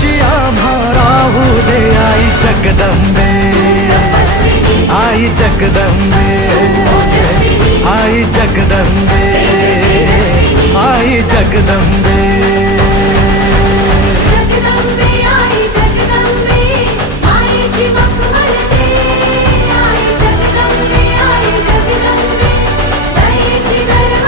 पायाशी आम्हा राहू दे आई जगदंबे आई जगदंबे आई जगदंबे आई जगदंबे